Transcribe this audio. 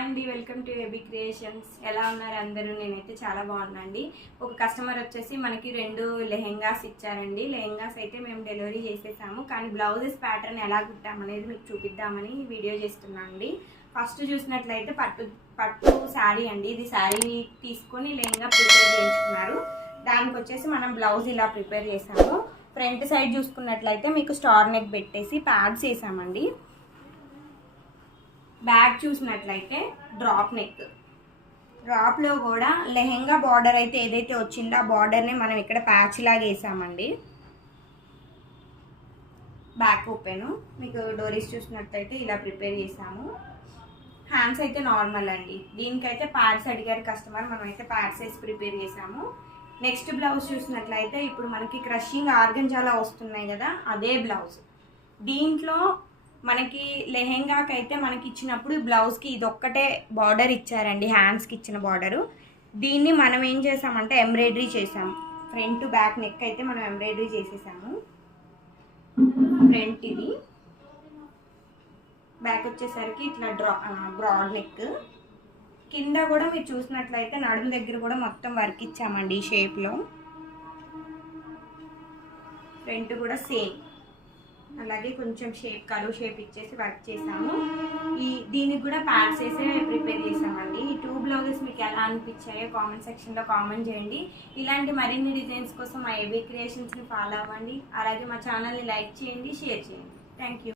Hi అండి, welcome to AB creations. ఎలా ఉన్నారు అందరూ? నేనైతే చాలా బాగున్నా అండి. ఒక కస్టమర్ వచ్చేసి మనకి 2 లెహెంగాస్ ఇచ్చారండి. లెహెంగాస్ అయితే మేము డెలివరీ చేసేసాము, కానీ బ్లౌజెస్ ప్యాటర్న్ ఎలా కుట్టామనేది మీకు చూపిద్దామని వీడియో చేస్తున్నాను అండి. ఫస్ట్ చూసినట్లయితే పట్టు శారీ అండి. ఇది శారీ తీసుకొని లెహెంగా ప్రిపేర్ చేయించుకున్నారు. దానికి వచ్చేసి మనం బ్లౌజ్ ఇలా ప్రిపేర్ చేసాము. ఫ్రంట్ సైడ్ చూసుకున్నట్లయితే మీకు స్టార్ నెక్ పెట్టేసి ప్యాడ్స్ వేసామండి. బ్యాక్ చూసినట్లయితే డ్రాప్ నెక్. డ్రాప్లో కూడా లెహెంగా బార్డర్ అయితే ఏదైతే వచ్చిందో ఆ బార్డర్ని మనం ఇక్కడ ప్యాచ్ లాగా వేసామండి. Back open. మీకు డోరీస్ చూసినట్లయితే ఇలా ప్రిపేర్ చేసాము. హ్యాండ్స్ అయితే నార్మల్ అండి. దీనికైతే ప్యాడ్స్ అడిగారు కస్టమర్, మనమైతే ప్యాడ్స్ వేసి ప్రిపేర్ చేసాము. నెక్స్ట్ బ్లౌజ్ చూసినట్లయితే ఇప్పుడు మనకి క్రషింగ్ ఆర్గంజాలా వస్తున్నాయి కదా, అదే బ్లౌజ్. దీంట్లో మనకి లెహెంగాకి అయితే మనకి ఇచ్చినప్పుడు బ్లౌజ్కి ఇది ఒక్కటే బార్డర్ ఇచ్చారండి, హ్యాండ్స్కి ఇచ్చిన బార్డరు. దీన్ని మనం ఏం చేసామంటే ఎంబ్రాయిడరీ చేసాము. ఫ్రంట్ బ్యాక్ నెక్ అయితే మనం ఎంబ్రాయిడరీ చేసేసాము. ఫ్రంట్ ఇది, బ్యాక్ వచ్చేసరికి ఇట్లా బ్రాడ్ నెక్. కింద కూడా మీరు చూసినట్లయితే నడుము దగ్గర కూడా మొత్తం వర్క్ ఇచ్చామండి ఈ షేప్లో. ఫ్రంట్ కూడా సేమ్ అలాగే కొంచెం కరువు షేప్ ఇచ్చేసి వర్క్ చేసాము. దీనికి కూడా ప్యాడ్స్ వేసే ప్రిపేర్ చేసామండి. ఈ 2 బ్లౌజెస్ మీకు ఎలా అనిపించాయో కామెంట్ సెక్షన్లో కామెంట్ చేయండి. ఇలాంటి మరిన్ని డిజైన్స్ కోసం మా ఏబీ క్రియేషన్స్ని ఫాలో అవ్వండి. అలాగే మా ఛానల్ని లైక్ చేయండి, షేర్ చేయండి. Thank you.